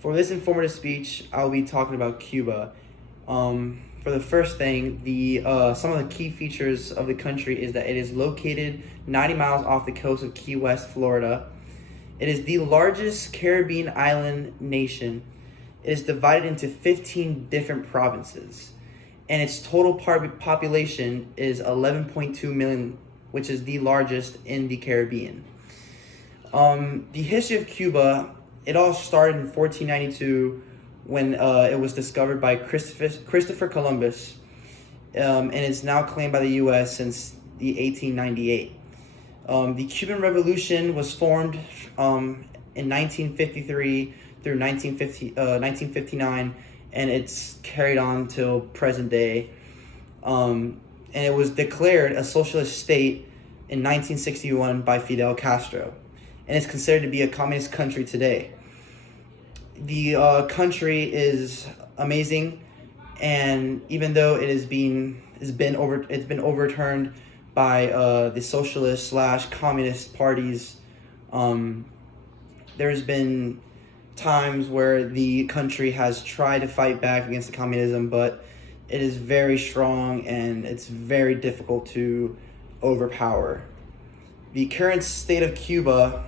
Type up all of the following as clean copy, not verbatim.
For this informative speech, I'll be talking about Cuba. For the first thing, some of the key features of the country is that it is located 90 miles off the coast of Key West, Florida. It is the largest Caribbean island nation. It is divided into 15 different provinces, and its total population is 11.2 million, which is the largest in the Caribbean. The history of Cuba, it all started in 1492 when it was discovered by Christopher Columbus, and it's now claimed by the U.S. since the 1898. The Cuban Revolution was formed in 1953 through 1959, and it's carried on till present day. And it was declared a socialist state in 1961 by Fidel Castro, and it's considered to be a communist country today. The country is amazing, and even though it's been overturned by the socialist / communist parties, there's been times where the country has tried to fight back against the communism, but it is very strong and it's very difficult to overpower. The current state of Cuba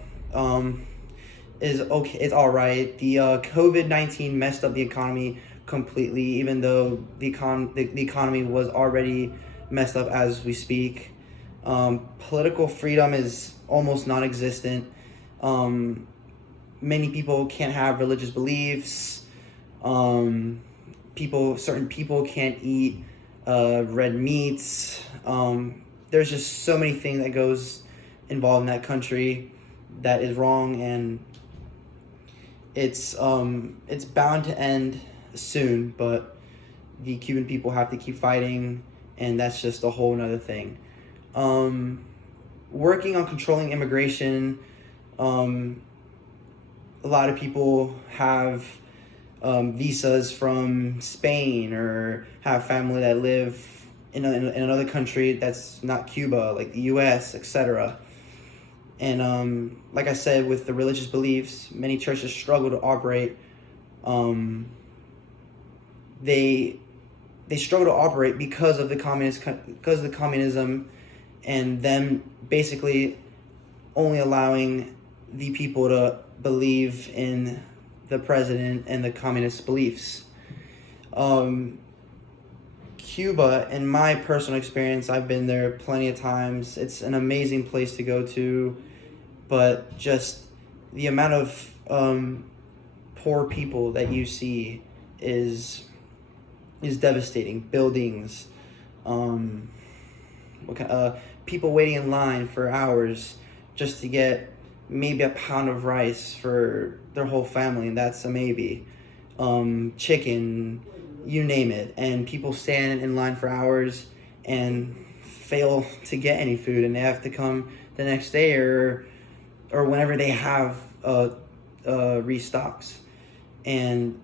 is okay. It's all right. The COVID-19 messed up the economy completely, even though the economy was already messed up as we speak. Political freedom is almost non-existent. Many people can't have religious beliefs. Certain people can't eat red meats. There's just so many things that goes involved in that country that is wrong, and it's bound to end soon, but the Cuban people have to keep fighting, and that's just a whole nother thing. Working on controlling immigration, a lot of people have visas from Spain or have family that live in another country that's not Cuba, like the U.S., etc. And like I said, with the religious beliefs, many churches struggle to operate. They struggle to operate because of the communism, and them basically only allowing the people to believe in the president and the communist beliefs. Cuba, in my personal experience, I've been there plenty of times. It's an amazing place to go to, but just the amount of poor people that you see is devastating. Buildings, people waiting in line for hours just to get maybe a pound of rice for their whole family, and that's a maybe. Chicken, you name it, and people stand in line for hours and fail to get any food, and they have to come the next day or whenever they have restocks. And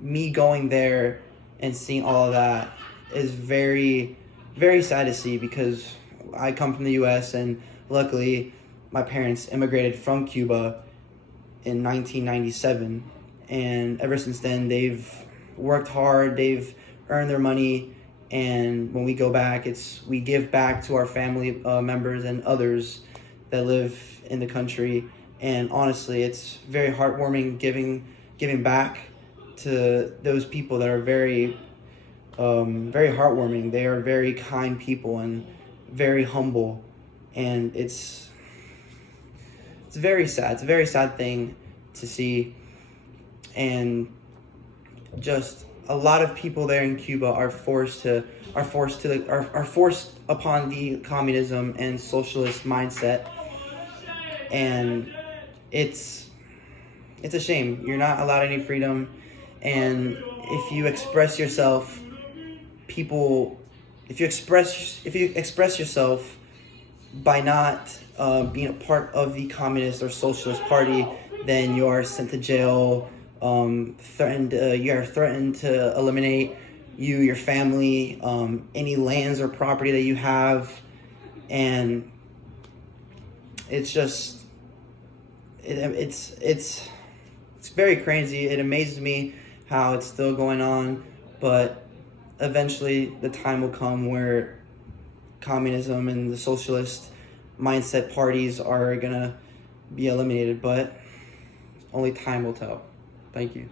me going there and seeing all of that is very, very sad to see, because I come from the U.S. and luckily my parents immigrated from Cuba in 1997, and ever since then they've worked hard, they've earned their money, and when we go back, we give back to our family members and others that live in the country. And honestly, it's very heartwarming giving back to those people that are very very heartwarming. They are very kind people and very humble, and it's very sad. It's a very sad thing to see, and just a lot of people there in Cuba are forced upon the communism and socialist mindset, and it's a shame. You're not allowed any freedom, and if you express yourself, if you express yourself by not being a part of the communist or socialist party, then you are sent to jail. You are threatened to eliminate your family, any lands or property that you have, and it's just it's very crazy. It amazes me how it's still going on, but eventually the time will come where communism and the socialist mindset parties are gonna be eliminated, but only time will tell. Thank you.